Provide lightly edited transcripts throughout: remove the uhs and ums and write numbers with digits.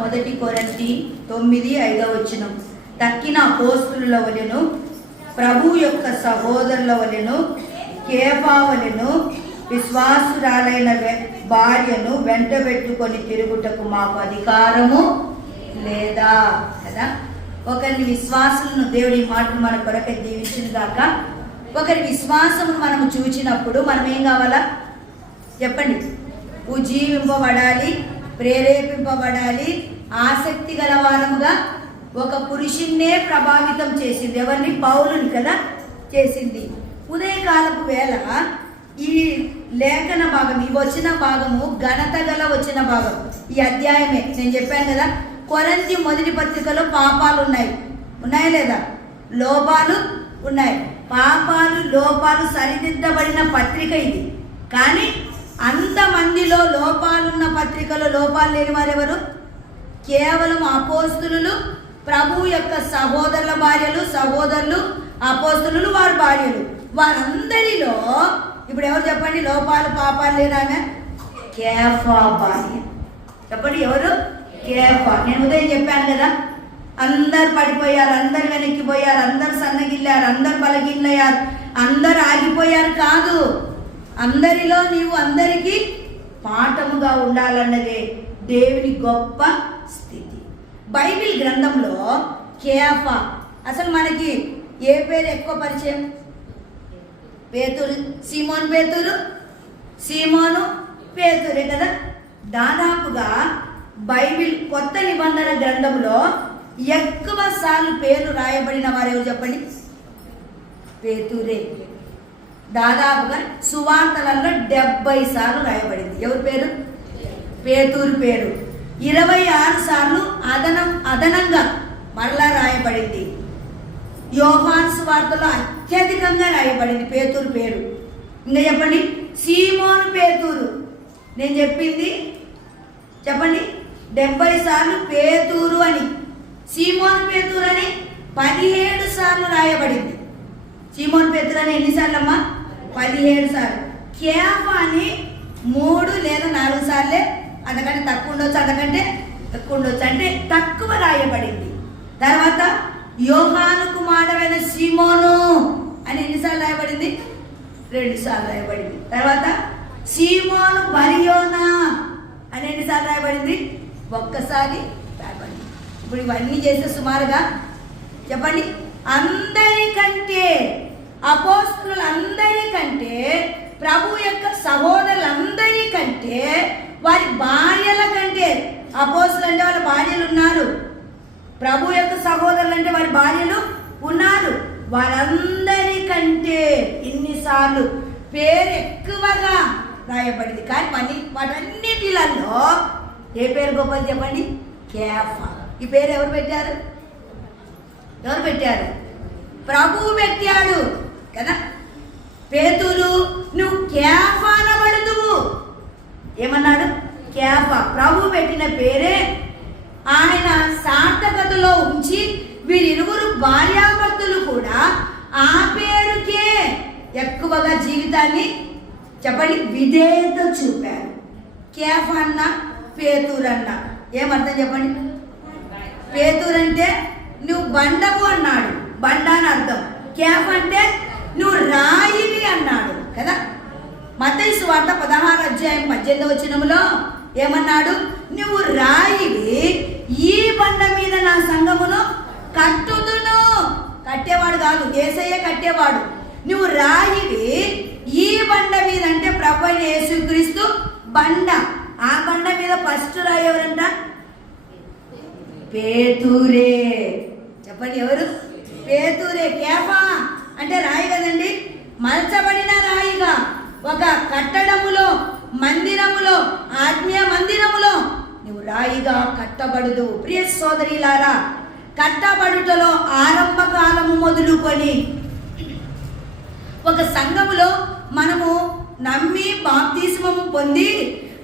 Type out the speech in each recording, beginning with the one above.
మొదటి కొరింథీ 9:5 తక్కిన అపోస్తలుల వలెను ప్రభు యొక్క సహోదరుల వలెను కేఫా వలెను విశ్వాసురాలైన భార్యను వెంటబెట్టుకొని తిరుగుటకు మాకు అధికారము లేదా కదా. ఒకరి విశ్వాసులను దేవుడి మాటలు మన కొరకై దీవించిన గాక. ఒకరి విశ్వాసమును మనము చూచినప్పుడు మనం ఏం కావాలా చెప్పండి? ఉజ్జీవింపబడాలి, ప్రేరేపింపబడాలి. ఆసక్తి గల వారముగా ఒక పురుషున్నే ప్రభావితం చేసింది. ఎవరిని? పౌలుని కదా చేసింది. ఉదయకాలపు వేళ ఈ లేఖన భాగం, ఈ వచ్చిన భాగము ఘనత గల వచ్చిన భాగం. ఈ అధ్యాయమే నేను చెప్పాను కదా, కొరింథీ మొదటి పత్రికలో పాపాలు ఉన్నాయా లేదా? లోపాలు ఉన్నాయి. పాపాలు లోపాలు సరిదిద్దబడిన పత్రిక ఇది. కానీ అంతమందిలో లోపాలున్న పత్రికలో లోపాలు లేని వారెవరు? కేవలం అపోస్తలులు, ప్రభు యొక్క సహోదరుల భార్యలు, సహోదరులు, అపోస్తలులు, వారి భార్యలు. వారందరిలో ఇప్పుడు ఎవరు చెప్పండి? లోపాలు పాపాలు లేనామె కేఫా భార్య. చెప్పండి ఎవరు? కేఫా. నేను ఉదయం చెప్పాను కదా, అందరు పడిపోయారు, అందరు వెనక్కిపోయారు, అందరు సన్నగిల్లారు, అందరు బలగిల్లయ్యారు, అందరు ఆగిపోయారు కాదు. అందరిలో నీవు అందరికీ పాఠముగా ఉండాలన్నదే దేవుని గొప్ప స్థితి. బైబిల్ గ్రంథంలో కేఫా, అసలు మనకి ఏ పేరు ఎక్కువ పరిచయం? పేతురు, సీమోను పేతురు, సీమోను పేతురే కదా. దాదాపుగా బైబిల్ కొత్త నిబంధన గ్రంథంలో ఎక్కువ సార్లు పేరు రాయబడిన వారెవరు చెప్పండి? పేతురే. దాదాపుగా సువార్తలలో 70 సార్లు రాయబడింది. ఎవరి పేరు? పేతురు పేరు. 26 సార్లు అదనంగా మరలా రాయబడింది. యోహాను సువార్తలో అత్యధికంగా రాయబడింది పేతురు పేరు. ఇంకా చెప్పండి, సీమోను పేతురు. నేను చెప్పింది చెప్పండి, 70 సార్లు పేతురు అని. సీమోను పేతురు అని 17 సార్లు రాయబడింది. సీమోను పేతురు అని ఎన్నిసార్లు అమ్మా? 17 సార్లు. కేఫా అని 3 లేదా 4 సార్లే, అంతకంటే తక్కువ ఉండొచ్చు, అంతకంటే ఎక్కువ ఉండొచ్చు, అంటే తక్కువ రాయబడింది. తర్వాత యోహాను కుమారుడైన సీమోను అని ఎన్నిసార్లు రాయబడింది? 2 సార్లు రాయబడింది. తర్వాత సీమోను బరియోనా అని ఎన్నిసార్లు రాయబడింది? 1 సారి రాయబడింది. ఇప్పుడు ఇవన్నీ చేస్తే సుమారుగా చెప్పండి, అందరికంటే, అపోస్తలులందరికంటే, ప్రభు యొక్క సహోదరులందరికంటే, వారి భార్యల కంటే, అపోస్తలు అంటే వాళ్ళ భార్యలు ఉన్నారు, ప్రభు యొక్క సహోదరులు అంటే వారి భార్యలు ఉన్నారు, వారందరికంటే ఇన్నిసార్లు పేరు ఎక్కువగా రాయబడింది. కానీ వాటన్నిటిలలో ఏ పేరు గొప్పది చెప్పండి? కేఫా. ఈ పేరు ఎవరు పెట్టారు? ఎవరు పెట్టారు? ప్రభువు పెట్టాడు కదా. పేతురు, నువ్వు కేఫా అనబడుదువు. ఏమన్నాడు? కేఫా. ప్రభు పెట్టిన పేరే. ఆయన సార్థకతలో ఉంచి వీరిరువురు భార్యాభర్తలు కూడా ఆ పేరుకే ఎక్కువగా జీవితాన్ని చెప్పండి విధేయత చూపారు. కేఫా అన్న, పేతురు అన్న ఏమర్థం చెప్పండి? పేతురు అంటే నువ్వు బండవు అన్నాడు, బండ అని అర్థం. కేఫా అంటే నువ్వు రాయివి అన్నాడు కదా. మత్తయి సువార్త 16:18 ఏమన్నాడు? నువ్వు రాయివి, ఈ బండ మీద నా సంఘమును కట్టుదును. కట్టేవాడు కాదు, యేసయ్య కట్టేవాడు. నువ్వు రాయివి, ఈ బండ మీద అంటే ప్రభు అయిన యేసుక్రీస్తు బండ. ఆ బండ మీద ఫస్ట్ రాయి ఎవరంట? పేతురే. చెప్పండి ఎవరు? పేతురే. కేఫా అంటే రాయి కదండి, మలచబడిన రాయిగా ఒక కట్టడములో, మందిరములో, ఆత్మీయ మందిరములో నువ్వు రాయిగా కట్టబడుదు. ప్రియ సోదరిలారా, కట్టబడుటలో ఆరంభ కాలము మొదలుకొని ఒక సంఘములో మనము నమ్మి బాప్తిస్మము పొంది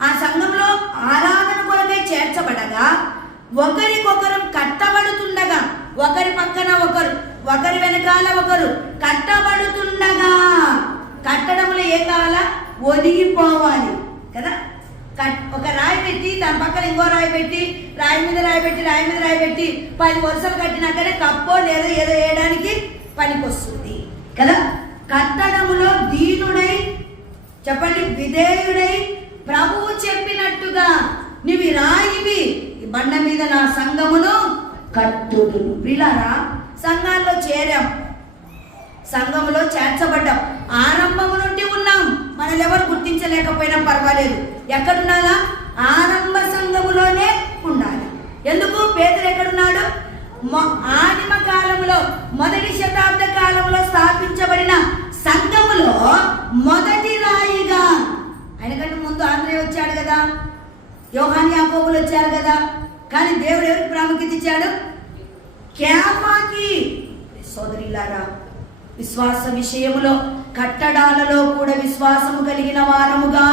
ఆ సంఘంలో ఆరాధన కొరకై చేర్చబడగా ఒకరికొకరు కట్టబడుతుండగా, ఒకరి పక్కన ఒకరు, ఒకరి వెనకాల ఒకరు కట్టబడుతుండగా, కట్టడంలో ఏం కావాలా? ఒదిగిపోవాలి కదా. ఒక రాయి పెట్టి దాని పక్కన ఇంకో రాయి పెట్టి రాయి మీద రాయి పెట్టి రాయి మీద రాయి పెట్టి 10 వరుసలు కట్టినాకనే కప్పో లేదో ఏదో వేయడానికి పనికొస్తుంది కదా. కట్టడములో దీనుడై, చెప్పండి, విధేయుడై ప్రభువు చెప్పినట్టుగా నీవి రాయివి, ఈ బండ మీద నా సంఘమును కట్టుదును. ప్రియులారా, సంఘాల్లో చేరాం, సంఘములో చేర్చబడ్డాం, ఆరంభము నుండి ఉన్నాం. మనల్ని ఎవరు గుర్తించలేకపోయినా పర్వాలేదు, ఎక్కడున్నారా? ఆరంభ సంఘములోనే ఉండాలి. ఎందుకు? పేతురు ఎక్కడున్నాడు? ఆదిమ కాలంలో, మొదటి శతాబ్ద కాలంలో స్థాపించబడిన సంఘములో మొదటి రాయిగా. ఆయనకంటే ముందు ఆంధ్రయ వచ్చాడు కదా, యోహాను యాకోబులు వచ్చారు కదా. కానీ దేవుడు ఎవరికి ప్రాముఖ్యత ఇచ్చాడు? కేఫాకి. సోదరులారా, విశ్వాస విషయములో, కట్టడాలలో కూడా విశ్వాసము కలిగిన వారముగా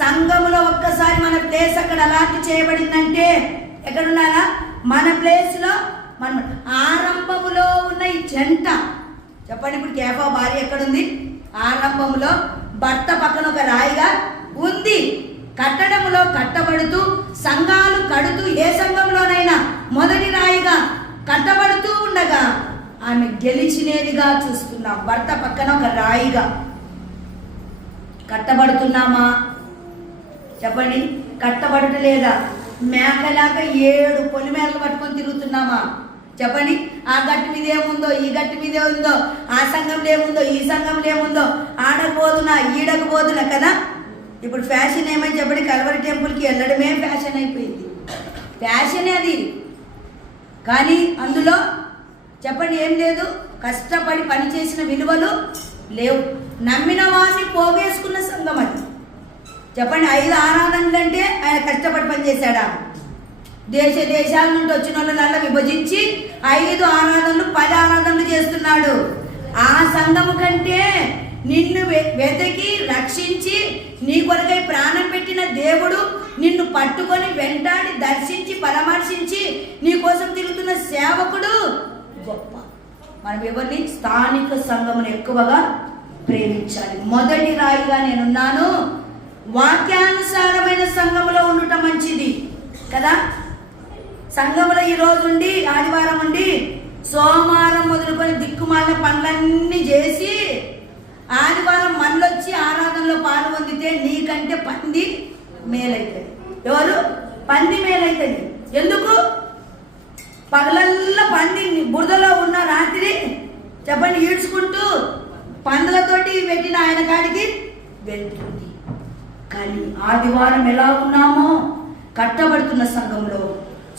సంఘములో ఒక్కసారి మన ప్లేస్ అక్కడ అలాంటి చేయబడిందంటే ఎక్కడున్నారా? మన ప్లేస్లో మనం ఆరంభములో ఉన్న ఈ జంట. చెప్పండి, ఇప్పుడు కేఫా భార్య ఎక్కడుంది? ఆరంభములో భర్త పక్కన ఒక రాయిగా ఉంది. కట్టడములో కట్టబడుతూ, సంఘాలు కడుతూ, ఏ సంఘంలోనైనా మొదటి రాయిగా కట్టబడుతూ ఉండగా ఆమె గెలిచినేదిగా చూస్తున్నాం. భర్త పక్కన ఒక రాయిగా కట్టబడుతున్నామా? చెప్పండి, కట్టబడటలేదా? మేకలాగా 7 పొలిమేరలు పట్టుకొని తిరుగుతున్నామా? చెప్పండి, ఆ గట్టు మీద ఏముందో, ఈ గట్టు మీద ఉందో, ఆ సంఘంలో ఏముందో, ఈ సంఘంలో ఏముందో, ఆడకపోదునా ఈడకపోదునా కదా. ఇప్పుడు ఫ్యాషన్ ఏమని చెప్పండి, కల్వరి టెంపుల్కి వెళ్ళడమే ఫ్యాషన్ అయిపోయింది. ఫ్యాషనే అది. కానీ అందులో చెప్పండి ఏం లేదు, కష్టపడి పనిచేసిన విలువలు లేవు. నమ్మిన వారిని పోగేసుకున్న సంఘం అది. చెప్పండి, 5 ఆరాధనలు అంటే ఆయన కష్టపడి పనిచేశాడా? దేశాల నుండి వచ్చిన వాళ్ళనల్లా విభజించి 5 ఆరాధనలు 10 ఆరాధనలు చేస్తున్నాడు. ఆ సంఘము కంటే నిన్ను వెతికి రక్షించి నీ కొరకై ప్రాణం పెట్టిన దేవుడు నిన్ను పట్టుకొని వెంటాడి దర్శించి పరామర్శించి నీ కోసం తిరుగుతున్న సేవకుడు గొప్ప. మనం ఎవరిని? స్థానిక సంఘమును ఎక్కువగా ప్రేమించాలి. మొదటి రాయిగా నేనున్నాను. వాక్యానుసారమైన సంఘములో ఉండటం మంచిది కదా. సంఘములో ఈరోజు ఉండి, ఆదివారం ఉండి, సోమవారం మొదలుకొని దిక్కుమాలిన పనులన్నీ చేసి ఆదివారం మనలొచ్చి ఆరాధనలో పాల్గొందితే నీకంటే పంది మేలైతుంది. ఎవరు? పంది మేలైతుంది. ఎందుకు? పగలల్లో పంది బురదలో ఉన్న రాత్రి చెప్పండి ఈడ్చుకుంటూ పందులతోటి పెట్టిన ఆయన కాడికి వెళ్తుంది. కానీ ఆదివారం ఎలా ఉన్నామో కట్టబడుతున్న సంఘంలో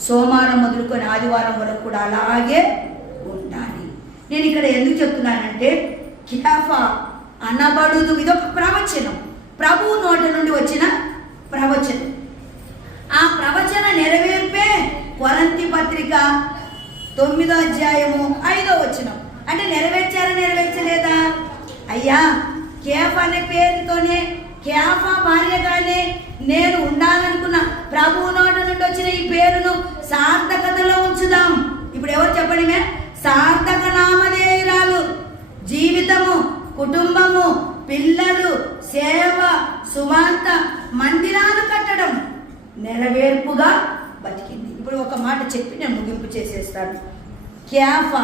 సోమవారం మొదలుకొని ఆదివారం వరకు కూడా అలాగే ఉండాలి. నేను ఇక్కడ ఎందుకు చెప్తున్నానంటే, కేఫా అనబడుదు, ఇదొక ప్రవచనం, ప్రభువు నోట నుండి వచ్చిన ప్రవచనం. ఆ ప్రవచన నెరవేర్పే కొరింథీ పత్రిక 9వ అధ్యాయము 5వ వచనం. అంటే నెరవేర్చారా నెరవేర్చలేదా? అయ్యా, కేఫా అనే పేరుతోనే, కేఫా భార్యగానే నేను ఉండాలనుకున్న ప్రభువు నోట నుండి వచ్చిన ఈ పేరును సార్థకతలో ఉంచుదాం. ఇప్పుడు ఎవరు చెప్పండి? మే సార్థక నామధేయురాలు. జీవితము, కుటుంబము, పిల్లలు, సేవ, సువార్త, మందిరాలు కట్టడం నెరవేర్పుగా బతికింది. ఇప్పుడు ఒక మాట చెప్పి నేను ముగింపు చేసేస్తాను. కేఫా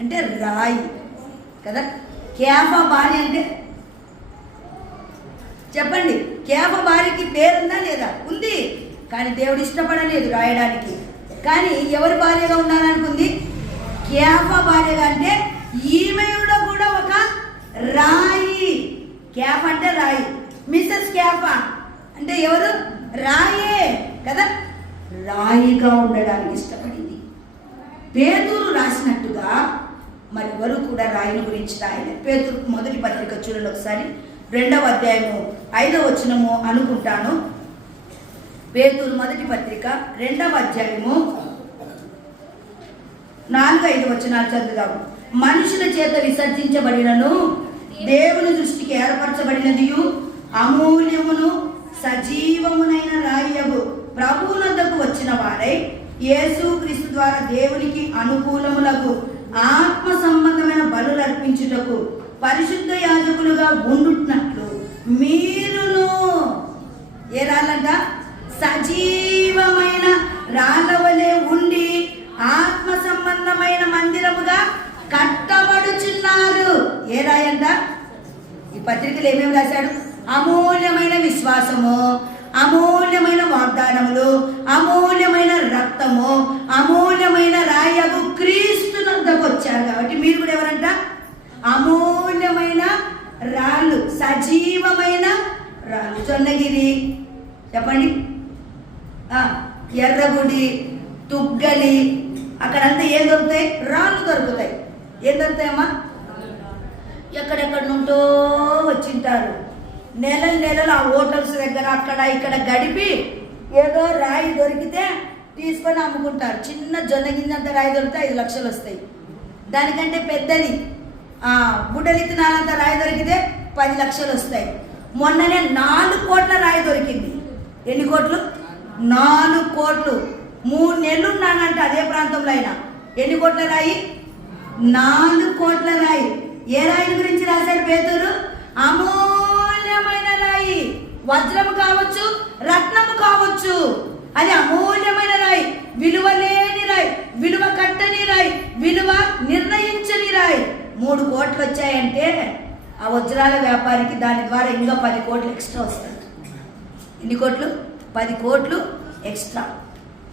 అంటే రాయి కదా. కేఫా భార్య అంటే చెప్పండి, కేఫా భార్యకి పేరుందా లేదా? ఉంది. కానీ దేవుడు ఇష్టపడలేదు రాయడానికి. కానీ ఎవరి భార్యగా ఉండాలనుకుంది? కేఫా భార్యగా. అంటే ఈమెయుడ కూడా ఒక రాయి. కేఫా అంటే రాయి. మిసెస్ కేఫా అంటే ఎవరు? రాయే కదా. రాయిగా ఉండడానికి ఇష్టపడింది. పేతురు రాసినట్టుగా మరి ఎవరు కూడా రాయిని గురించి రాయలేదు. పేతురు మొదటి పత్రిక చూడండి ఒకసారి, 2వ అధ్యాయము 5వ వచనము అనుకుంటాను. పేతురు మొదటి పత్రిక 2వ అధ్యాయము 4-5 వచనాలు చదువుదాము. మనుషుల చేత విసర్జించబడినను దేవుని దృష్టికి ఏర్పరచబడినదియు అమూల్యమును సజీవమునైన రాయగు ప్రభువునొద్దకు వచ్చిన వారై యేసుక్రీస్తు ద్వారా దేవునికి అనుకూలములకు ఆత్మ సంబంధమైన బలులు అర్పించుటకు పరిశుద్ధ యాజకులుగా ఉండునట్లు మీరును ఏ రాళ్ళంట? సజీవమైన రాళ్ళ వలె ఉండి ఆత్మ సంబంధమైన మందిరముగా కట్టబడుచున్నారు. ఏ రాయంట? ఈ పత్రికలు ఏమేమి రాశాడు? అమూల్యమైన విశ్వాసము, అమూల్యమైన వాగ్దానములు, అమూల్యమైన రక్తము, అమూల్యమైన రాయగు క్రీస్తునందుకు వచ్చారు. కాబట్టి మీరు కూడా ఎవరంట? అమూల్యమైన రాళ్ళు, సజీవమైన రాళ్ళు. జొన్నగిరి చెప్పండి, ఎర్రగుడి, తుగ్గలి, అక్కడంతా ఏం దొరుకుతాయి? రాళ్ళు దొరుకుతాయి. ఏం దొరుకుతాయమ్మా? ఎక్కడెక్కడ నుండో వచ్చింటారు. నెలలు ఆ హోటల్స్ దగ్గర అక్కడ ఇక్కడ గడిపి ఏదో రాయి దొరికితే తీసుకొని అమ్ముకుంటారు. చిన్న జొన్న గింజంత రాయి దొరికితే 5 లక్షలు వస్తాయి. దానికంటే పెద్దది బుడ్డలిత్తినాలంత రాయి దొరికితే 10 లక్షలు వస్తాయి. మొన్ననే 4 కోట్ల రాయి దొరికింది. ఎన్ని కోట్లు? 4 కోట్లు. 3 నెలలు ఉన్నానంట అదే ప్రాంతంలో అయినా. ఎన్ని కోట్ల రాయి? 4 కోట్ల రాయి. ఏ రాయిని గురించి రాశాడు పేతురు? అమూల్యమైన రాయి. వజ్రము కావచ్చు, రత్నము కావచ్చు, అది అమూల్యమైన రాయి. విలువ లేని రాయి, విలువ కట్టని రాయి, విలువ నిర్ణయించని రాయి. 3 కోట్లు వచ్చాయంటే ఆ వజ్రాల వ్యాపారికి దాని ద్వారా ఇంకా 10 కోట్లు ఎక్స్ట్రా వస్తాయి. ఎన్ని కోట్లు? 10 కోట్లు ఎక్స్ట్రా.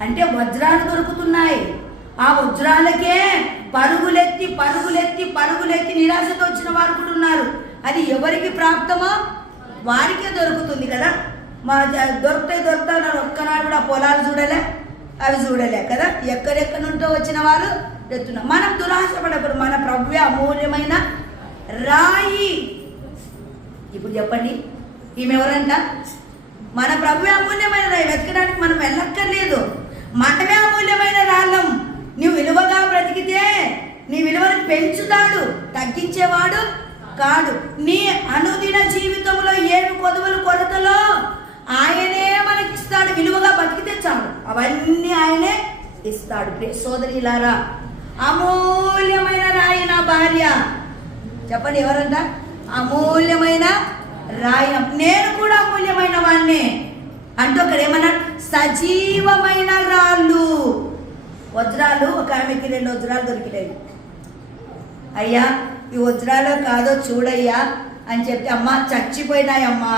అంటే వజ్రాలు దొరుకుతున్నాయి. ఆ వజ్రాలకే పరుగులెత్తి పరుగులెత్తి పరుగులెత్తి నిరాశతో వచ్చిన వారు కూడా ఉన్నారు. అది ఎవరికి ప్రాప్తమో వారికే దొరుకుతుంది కదా. దొరుకుతాయి ఒక్కనాడు కూడా పొలాలు చూడలే, అవి చూడలే కదా. ఎక్కడెక్కడ నుంటో వచ్చిన వారు ఎత్తున్నారు. మనం దురాశపడకూడదు. మన ప్రభువే అమూల్యమైన రాయి. ఇప్పుడు చెప్పండి, ఈమె ఎవరంట? మన ప్రభువే అమూల్యమైన రాయి. వెతకడానికి మనం వెళ్ళక్కర్లేదు. మనమే అమూల్యమైన రాళ్ళం. నువ్వు విలువగా బ్రతికితే నీ విలువను పెంచుతాడు, తగ్గించేవాడు కాడు. నీ అనుదిన జీవితంలో ఏమి కొదువలు కొరతలో ఆయనే మనకిస్తాడు. విలువగా బతికితే చాలు, అవన్నీ ఆయనే ఇస్తాడు. సోదరిలారా, అమూల్యమైన రాయి నా భార్య. చెప్పండి, ఎవరంట? అమూల్యమైన రాయి. నేను కూడా అమూల్యమైన వాడిని అంటూ అక్కడ ఏమన్నాడు? సజీవమైన రాళ్ళు. వజ్రాలు, ఒక ఆమెకి 2 వజ్రాలు దొరికినాయి. అయ్యా ఈ వజ్రాలో కాదో చూడయ్యా అని చెప్తే, అమ్మా చచ్చిపోయినాయమ్మా,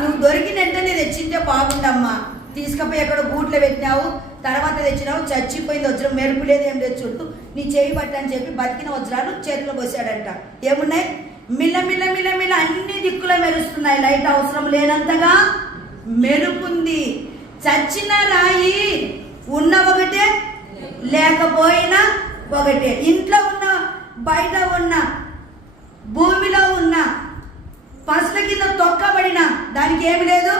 నువ్వు దొరికిన వెంటనే తెచ్చింటే బాగుండమ్మా, తీసుకపోయి ఎక్కడో గూట్లో పెట్టినావు, తర్వాత తెచ్చినావు, చచ్చిపోయింది వజ్రం, మెరుపు లేదు ఏం లేదు, చుట్టూ నీ చేయి పట్టు అని చెప్పి బతికిన వజ్రాలు చేతిలో పోసాడంట. ఏమున్నాయి? మిల్ల మిల్ల మిల్ల మిల్ల అన్ని దిక్కులో మెరుస్తున్నాయి. లైట్ అవసరం లేనంతగా మెరుపుంది. చచ్చిన రాయి ఉన్న ఒకటే, లేకపోయినా ఒకటే. ఇంట్లో ఉన్న, బయట ఉన్న, భూమిలో ఉన్న, పసుల కింద తొక్కబడిన దానికి ఏమి లేదు,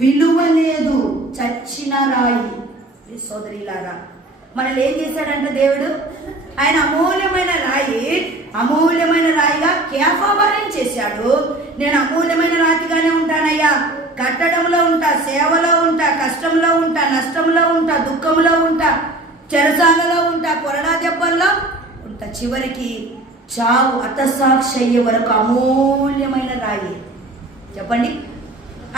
విలువ లేదు. చచ్చిన రాయి. సోదరిలారా, మనల్ని ఏం చేశాడంటే దేవుడు, ఆయన అమూల్యమైన రాయి, అమూల్యమైన రాయిగా కేఫాభారం చేశాడు. నేను అమూల్యమైన రాతిగానే ఉంటానయ్యా. కట్టడంలో ఉంటా, సేవలో ఉంటా, కష్టంలో ఉంటా, నష్టంలో ఉంటా, దుఃఖంలో ఉంటా, చెరసాలలో ఉంటా, కొరడా దెబ్బల్లో ఉంటా. చివరికి చావు హతసాక్షి అయ్యే వరకు అమూల్యమైన రాయి. చెప్పండి,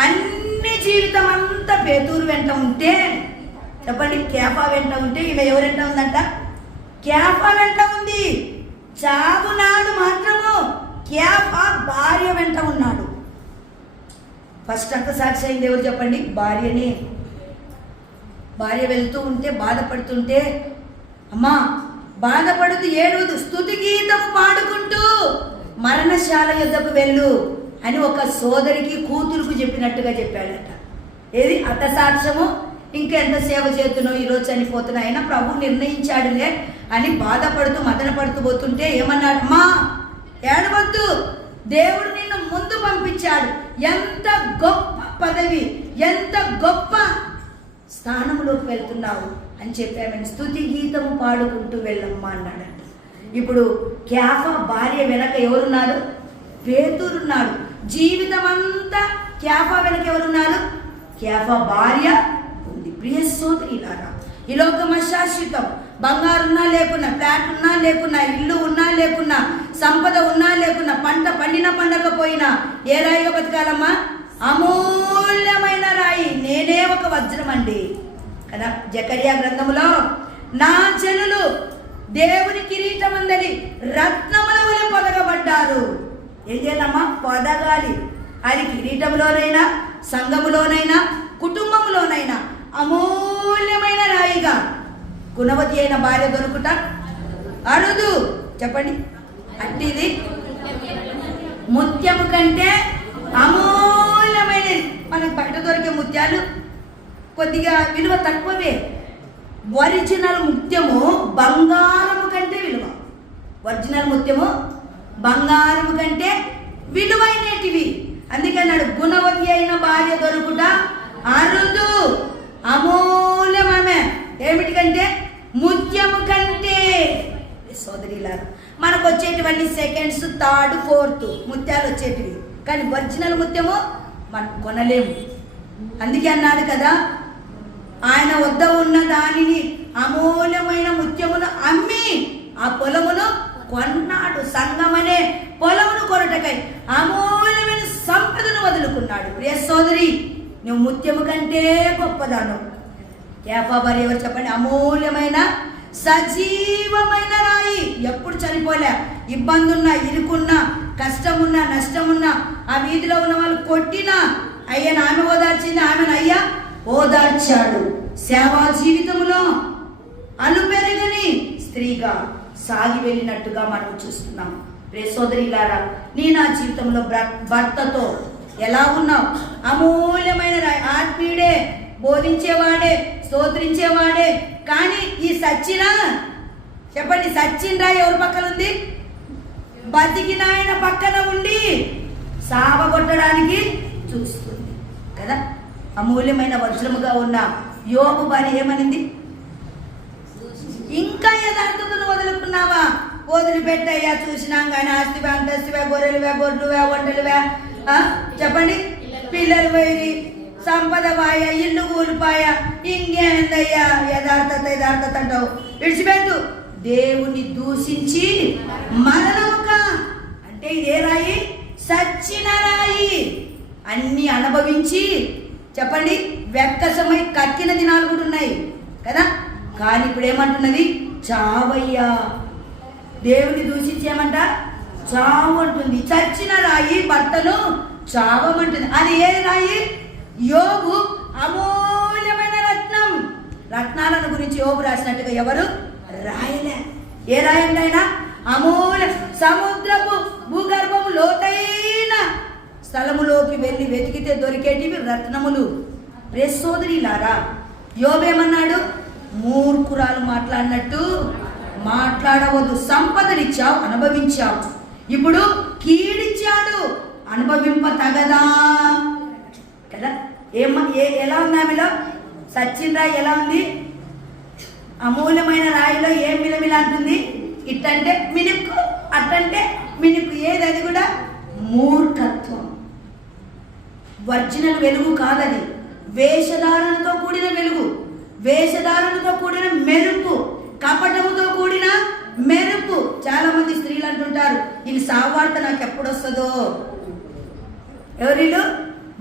అన్ని జీవితం అంతా పేతురు వెంట ఉంటే, చెప్పండి, కేఫా వెంట ఉంటే, ఈమె ఎవరు వెంట ఉందంట? కేఫా వెంట ఉంది. చావు నాడు మాత్రము కేఫా భార్య వెంట ఉన్నాడు. ఫస్ట్ హతసాక్షి అయింది ఎవరు చెప్పండి? భార్యనే. భార్య వెళ్తూ ఉంటే, బాధపడుతుంటే, అమ్మా బాధపడుతూ ఏడువదు, స్తుతి గీతము పాడుకుంటూ మరణశాల యుద్ధకు వెళ్ళు అని ఒక సోదరికి కూతురుకు చెప్పినట్టుగా చెప్పాడట. ఏది హతసాక్ష్యము? ఇంకెంత సేవ చేస్తున్నావు, ఈరోజు చనిపోతున్నా, అయినా ప్రభు నిర్ణయించాడులే అని బాధపడుతూ మదన పడుతూ పోతుంటే ఏమన్నాడు? అమ్మా ఏడవద్దు, దేవుడు నిన్ను ముందు పంపించాడు. ఎంత గొప్ప పదవి, ఎంత గొప్ప స్థానంలోకి వెళ్తున్నావు అని చెప్పి ఆమెను స్తుతి గీతము పాడుకుంటూ వెళ్ళమ్మా అన్నాడంట. ఇప్పుడు కేఫా భార్య వెనక ఎవరున్నారు? పేతురున్నాడు. జీవితం అంతా కేఫా వెనక ఎవరున్నారు? కేఫా భార్య ఉంది. ప్రియ సోదరులారా, ఈ లోకం అశాశ్వతం. బంగారు ఉన్నా లేకున్నా, ఫ్లాట్ ఉన్నా లేకున్నా, ఇల్లు ఉన్నా లేకున్నా, సంపద ఉన్నా లేకున్నా, పంట పండిన పండకపోయినా ఏ రాయిగా బతకాలమ్మా? అమూల్యమైన రాయి. నేనే ఒక వజ్రం అండి కదా. జకర్యా గ్రంథములో నా జనులు దేవుని కిరీటమందలి రత్నముల వలె పొదగబడ్డారు. ఏం చేయాలమ్మా? పొదగాలి. అది కిరీటంలోనైనా, సంఘములోనైనా, కుటుంబంలోనైనా అమూల్యమైన రాయిగా. గుణవతి అయిన భార్య దొరుకుట అరుదు. చెప్పండి. అట్టిది ముత్యము కంటే అమూల్యమైనది. మనకు బయట దొరికే ముత్యాలు కొద్దిగా విలువ తక్కువే. ఒరిజినల్ ముత్యము బంగారము కంటే విలువ. ఒరిజినల్ ముత్యము బంగారము కంటే విలువైనటివి. అందుకన్నాడు గుణవతి అయిన భార్య దొరుకుట అరుదు, అమూల్యమే. ఏమిటికంటే ముత్యము కంటే. సోదరిలారా, మనకు వచ్చేటువంటి సెకండ్స్, థర్డ్, ఫోర్త్ ముత్యాలు వచ్చేటివి, కానీ ఒరిజినల్ ముత్యము మనం కొనలేము. అందుకే అన్నాడు కదా, ఆయన వద్ద ఉన్న దానిని అమూల్యమైన ముత్యమును అమ్మి ఆ పొలమును కొన్నాడు. సంఘమనే పొలమును కొరటకై అమూల్యమైన సంపదను వదులుకున్నాడు. ప్రియ సోదరి, నువ్వు ముత్యము కంటే గొప్పదాను. యాకోబు ఎవరు చెప్పండి? అమూల్యమైన సజీవమైన రాయి. ఎప్పుడు చనిపోలే. ఇబ్బందున్నా, ఇరుకున్నా, కష్టమున్నా, నష్టమున్నా, ఆ వీధిలో ఉన్న వాళ్ళు కొట్టినా అయ్యను ఆమె ఓదార్చింది, ఆమెను అయ్యా ఓదార్చాడు. సేవా జీవితంలో అలుపెరగని స్త్రీగా సాగి వెళ్ళినట్టుగా మనం చూస్తున్నాం. ప్రియ సోదరిలారా, నీ నా జీవితంలో భర్తతో ఎలా ఉన్నావు? అమూల్యమైన రాయి. ఆత్మీయుడే, బోధించేవాడే, స్తోత్రించేవాడే, కానీ ఈ సచ్చిన, చెప్పండి, సచ్చిన రాయి ఎవరి పక్కన ఉంది? బతికిన ఆయన పక్కన ఉండి సావగొట్టడానికి చూస్తుంది కదా. అమూల్యమైన వజ్రముగా ఉన్న యోబు భార్య ఏమనింది? ఇంకా యథార్థతను వదులుకున్నావా? వదిలిపెట్టయ్యా, చూసినాం కానీ ఆస్తివే, అంతస్తువే, గొర్రెలువే, గొడ్లువే, వంటలువే, చెప్పండి, పిల్లలు పోయి, సంపద పాయ, ఇల్లు కూలిపాయ, ఇంకేందయ్యా యథార్థత అంటావు. విడిచిపెట్టు. దేవుని దూషించి మరణముక అంటే ఇదే రాయి, సచ్చిన రాయి. అన్ని అనుభవించి, చెప్పండి, వెక్కసమై కక్కిన దినాలు కూడా ఉన్నాయి కదా. కానీ ఇప్పుడు ఏమంటున్నది? చావయ్యా. దేవుని దూషించేమంట? చావు అంటుంది. చచ్చిన రాయి భర్తను చావమంటుంది. అది ఏ రాయి? యోబు అమూల్యమైన రత్నం. రత్నాలను గురించి యోబు రాసినట్టుగా ఎవరు రాయలే. ఏ రాయండి ఆయన? అమూల్య సముద్రపు భూగర్భము లోతైన స్థలములోకి వెళ్ళి వెతికితే దొరికేటివి రత్నములు. ప్రియ సోదరీలారా, యోబేమన్నాడు? మూర్ఖురాలు మాట్లాడినట్టు మాట్లాడవద్దు. సంపదనిచ్చావు, అనుభవించావు, ఇప్పుడు కీడిచ్చాడు, అనుభవింప తగదా కదా. ఎలా ఉంది ఆమెలో? సచిన్ రాయి ఎలా ఉంది? అమూల్యమైన రాయిలో ఏం మిలమిల అంటుంది? ఇట్టంటే మినుకు, అట్టంటే మినుకు. ఏది? అది కూడా మూర్ఖత్వం. ఒరిజినల్ వెలుగు కాదది. వేషధారణతో కూడిన వెలుగు, వేషధారణతో కూడిన మెరుపు, కపటముతో కూడిన మెరుపు. చాలా మంది స్త్రీలు అంటుంటారు, ఇది సావార్త నాకు ఎప్పుడు వస్తుందో. ఎవరిలో?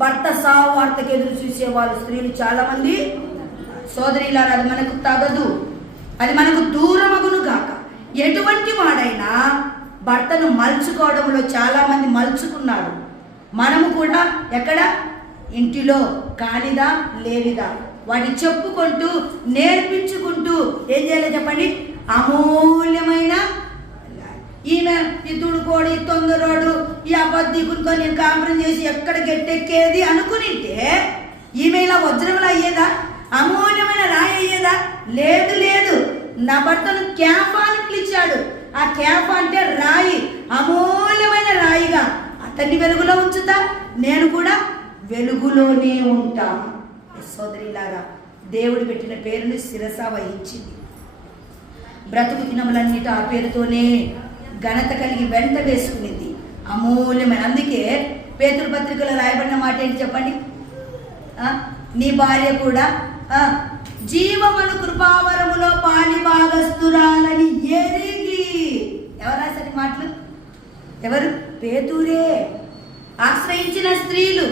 భర్త సావార్తకు ఎదురు చూసే వాళ్ళు స్త్రీలు చాలా మంది. సోదరిలారా, అది మనకు తగదు, అది మనకు దూరమగును గాక. ఎటువంటి వాడైనా భర్తను మలుచుకోవడంలో చాలా మంది మలుచుకున్నారు. మనము కూడా ఎక్కడ? ఇంటిలో కానిదా లేనిదా వాటిని చెప్పుకుంటూ, నేర్పించుకుంటూ ఏం చేయాలో చెప్పండి? అమూల్యమైన ఈమె ఇతుడు కోడి తొందరోడు, ఈ అబద్ధికులతో నేను కాపురం చేసి ఎక్కడ గట్టెక్కేది అనుకునింటే ఈమె ఇలా వజ్రములు అయ్యేదా? అమూల్యమైన రాయి అయ్యేదా? లేదు లేదు. నా భర్తను క్యాఫాను పిలిచాడు. ఆ క్యాఫ్ అంటే రాయి, అమూల్యమైన రాయిగా అతన్ని వెలుగులో ఉంచుతా, నేను కూడా వెలుగులోనే ఉంటా. సోదరిలారా, దేవుడు పెట్టిన పేరుని శిరస వహించింది. బ్రతుకు దినములన్నిటి ఆ పేరుతోనే ఘనత కలిగి వెంట వేసుకునేది. అమూల్యమైన. అందుకే పేతురు పత్రికలో రాయబడిన మాట ఏంటి చెప్పండి? నీ భార్య కూడా జీవమను కృపావరములో పాలి భాగస్తురాలని ఎరిగి. ఎవరు రాశారు మాటలు? ఎవరు? పేతురే. ఆశ్రయించిన స్త్రీలు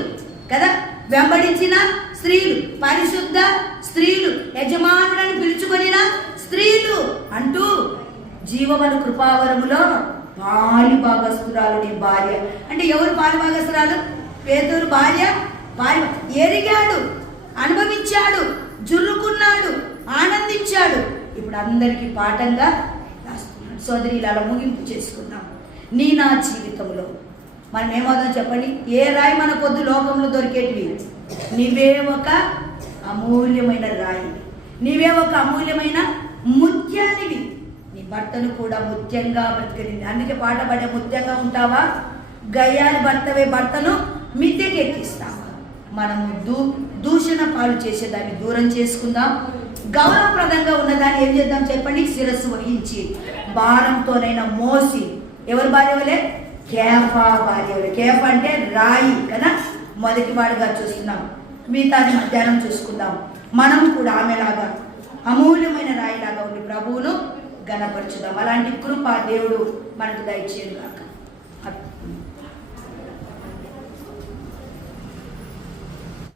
కదా, వెంబడించిన స్త్రీలు. పరిశుద్ధ స్త్రీలు, యజమానులను పిలుచుకొనిన స్త్రీలు అంటూ జీవమను కృపావరములో పాలి భాగస్తురాలు నీ భార్య. అంటే ఎవరు పాలి భాగస్తురాలు? పేతురు భార్య. ఎరిగాడు, అనుభవించాడు, జుర్రుకున్నాడు, ఆనందించాడు. ఇప్పుడు అందరికీ పాఠంగా రాస్తున్నాడు. సోదరి, ఇలా ముగింపు చేసుకున్నాం. నీ నా జీవితంలో మనం ఏమవుతుందో చెప్పండి. ఏ రాయి మన పొద్దు లోకంలో దొరికేటివి? నీవే ఒక అమూల్యమైన రాయి, నీవే ఒక అమూల్యమైన ముత్యానివి. నీ భర్తను కూడా ముత్యంగా బతికింది. అందుకే పాట పడే, ముత్యంగా ఉంటావా, గయ్యాలి భర్తవే భర్తను మిద్దెకెక్కిస్తావా. మనము దూషణ పాలు చేసేదాన్ని దూరం చేసుకుందాం. గౌరవప్రదంగా ఉన్నదాన్ని ఏం చేద్దాం చెప్పండి? శిరస్సు వహించి భారంతోనైనా మోసి. ఎవరి భార్య వలే? కేఫా భార్య వలే. కేఫా అంటే రాయి కదా, మొదటి వాడుగా చూస్తున్నాం. మిగతాది మధ్యాహ్నం చూసుకుందాం. మనం కూడా ఆమెలాగా అమూల్యమైన రాయిలాగా ఉండి ప్రభువును గణపరచుదాం. అలాంటి కృప దేవుడు మనకు దయచేయను గాక.